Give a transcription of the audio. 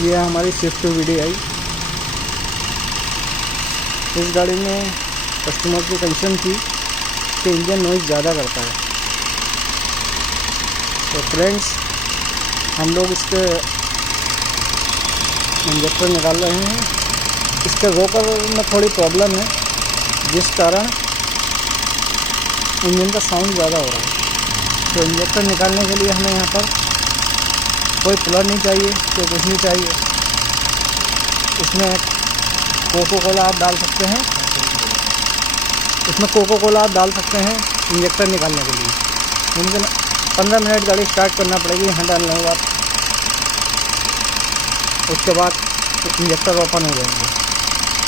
ये है हमारी स्विफ्ट VDI। इस गाड़ी में कस्टमर की कंसर्न थी कि इंजन नॉइज़ ज़्यादा करता है। तो फ्रेंड्स, हम लोग इसके इंजेक्टर निकाल रहे हैं। इसके रोकर में थोड़ी प्रॉब्लम है, जिस कारण इंजन का साउंड ज़्यादा हो रहा है। तो इंजेक्टर निकालने के लिए हमें यहाँ पर कोई प्लग नहीं चाहिए, कोई कुछ नहीं चाहिए। इसमें कोको कोला आप डाल सकते हैं, इंजेक्टर निकालने के लिए। मुमकिन 15 मिनट गाड़ी स्टार्ट करना पड़ेगी यहाँ डालने के बाद। उसके बाद इंजेक्टर ओपन हो जाएंगे।